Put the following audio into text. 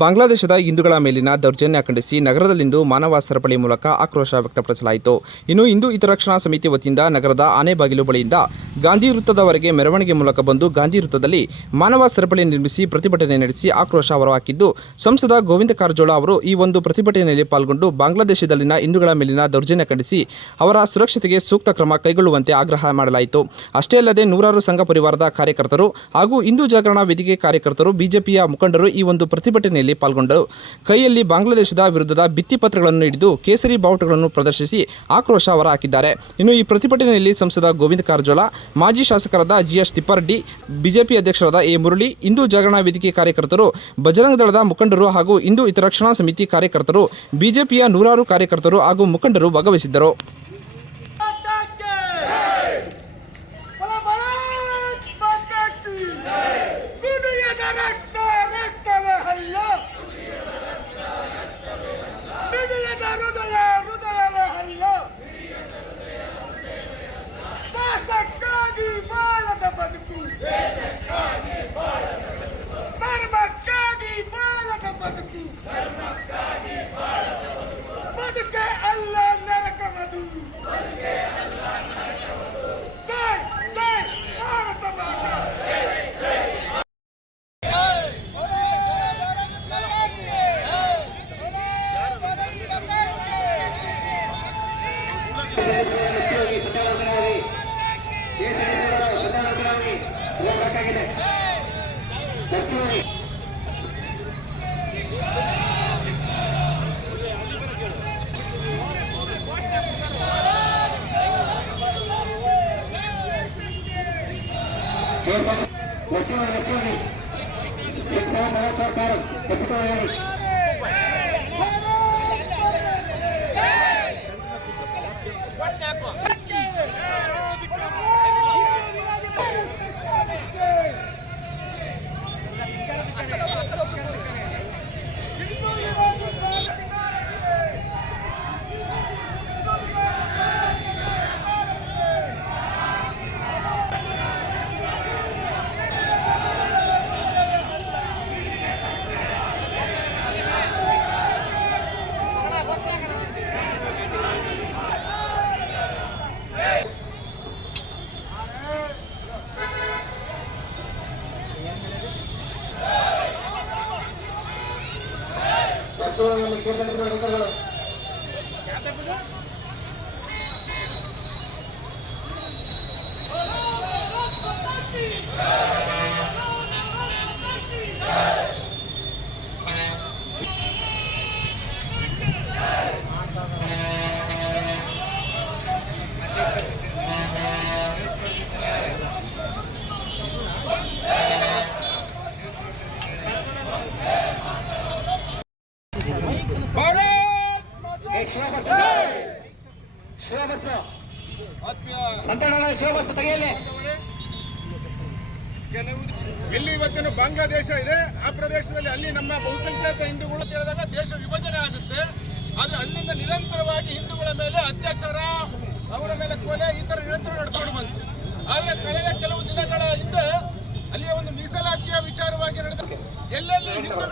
ಬಾಂಗ್ಲಾದೇಶದ ಹಿಂದೂಗಳ ಮೇಲಿನ ದೌರ್ಜನ್ಯ ಖಂಡಿಸಿ ನಗರದಲ್ಲಿಂದು ಮಾನವ ಸರಪಳಿ ಮೂಲಕ ಆಕ್ರೋಶ ವ್ಯಕ್ತಪಡಿಸಲಾಯಿತು. ಇನ್ನು ಹಿಂದೂ ಹಿತರಕ್ಷಣಾ ಸಮಿತಿ ವತಿಯಿಂದ ನಗರದ ಆನೆಬಾಗಿಲು ಬಳಿಯಿಂದ ಗಾಂಧಿ ವೃತ್ತದವರೆಗೆ ಮೆರವಣಿಗೆ ಮೂಲಕ ಬಂದು ಗಾಂಧಿ ವೃತ್ತದಲ್ಲಿ ಮಾನವ ಸರಪಳಿ ನಿರ್ಮಿಸಿ ಪ್ರತಿಭಟನೆ ನಡೆಸಿ ಆಕ್ರೋಶ ಹೊರಹಾಕಿದ್ದು, ಸಂಸದ ಗೋವಿಂದ ಕಾರಜೋಳ ಅವರು ಈ ಒಂದು ಪ್ರತಿಭಟನೆಯಲ್ಲಿ ಪಾಲ್ಗೊಂಡು ಬಾಂಗ್ಲಾದೇಶದಲ್ಲಿನ ಹಿಂದೂಗಳ ಮೇಲಿನ ದೌರ್ಜನ್ಯ ಖಂಡಿಸಿ ಅವರ ಸುರಕ್ಷತೆಗೆ ಸೂಕ್ತ ಕ್ರಮ ಕೈಗೊಳ್ಳುವಂತೆ ಆಗ್ರಹ ಮಾಡಲಾಯಿತು. ಅಷ್ಟೇ ಅಲ್ಲದೆ ನೂರಾರು ಸಂಘ ಪರಿವಾರದ ಕಾರ್ಯಕರ್ತರು ಹಾಗೂ ಹಿಂದೂ ಜಾಗರಣ ವೇದಿಕೆ ಕಾರ್ಯಕರ್ತರು, ಬಿಜೆಪಿಯ ಮುಖಂಡರು ಈ ಒಂದು ಪ್ರತಿಭಟನೆಯಲ್ಲಿ ಪಾಲ್ಗೊಂಡರು ಕೈಯಲ್ಲಿ ಬಾಂಗ್ಲಾದೇಶದ ವಿರುದ್ಧದ ಭಿತ್ತಿಪತ್ರಗಳನ್ನು ಹಿಡಿದು ಕೇಸರಿ ಬಾವುಟಗಳನ್ನು ಪ್ರದರ್ಶಿಸಿ ಆಕ್ರೋಶ ಹೊರಹಾಕಿದ್ದಾರೆ. ಇನ್ನು ಈ ಪ್ರತಿಭಟನೆಯಲ್ಲಿ ಸಂಸದ ಗೋವಿಂದ ಕಾರಜೋಳ, ಮಾಜಿ ಶಾಸಕರಾದ ಜಿಎಸ್ ತಿಪ್ಪಾರೆಡ್ಡಿ, ಬಿಜೆಪಿ ಅಧ್ಯಕ್ಷರಾದ ಎ ಮುರಳಿ ಹಿಂದೂ ಜಾಗರಣಾ ವೇದಿಕೆ ಕಾರ್ಯಕರ್ತರು, ಬಜರಂಗ ದಳದ ಮುಖಂಡರು ಹಾಗೂ ಹಿಂದೂ ಹಿತರಕ್ಷಣಾ ಸಮಿತಿ ಕಾರ್ಯಕರ್ತರು, ಬಿಜೆಪಿಯ ನೂರಾರು ಕಾರ್ಯಕರ್ತರು ಹಾಗೂ ಮುಖಂಡರು ಭಾಗವಹಿಸಿದ್ದರು. নেতা হৃদয়ে। ಭಾರತ್ కూర్చుంటున్నారు ಕೆಲವು ಎಲ್ಲಿ ಇವತ್ತಿನ ಬಾಂಗ್ಲಾದೇಶ ಇದೆ. ಆ ಪ್ರದೇಶದಲ್ಲಿ ಅಲ್ಲಿ ನಮ್ಮ ಬಹುಸಂಖ್ಯಾತ ಹಿಂದೂಗಳು ಕೇಳಿದಾಗ ದೇಶ ವಿಭಜನೆ ಆಗುತ್ತೆ. ಆದ್ರೆ ಅಲ್ಲಿಂದ ನಿರಂತರವಾಗಿ ಹಿಂದೂಗಳ ಮೇಲೆ ಅತ್ಯಾಚಾರ, ಅವರ ಮೇಲೆ ಕೊಲೆ, ಈ ತರ ನಿರಂತರ ನಡ್ಕೊಂಡು ಬಂತು. ಆದ್ರೆ ಕಳೆದ ಕೆಲವು ದಿನಗಳ ಹಿಂದೆ ಅಲ್ಲಿಯ ಒಂದು ಮೀಸಲಾತಿಯ ವಿಚಾರವಾಗಿ ನಡೆದ ಎಲ್ಲೆಲ್ಲಿ ಹಿಂದೂಗಳು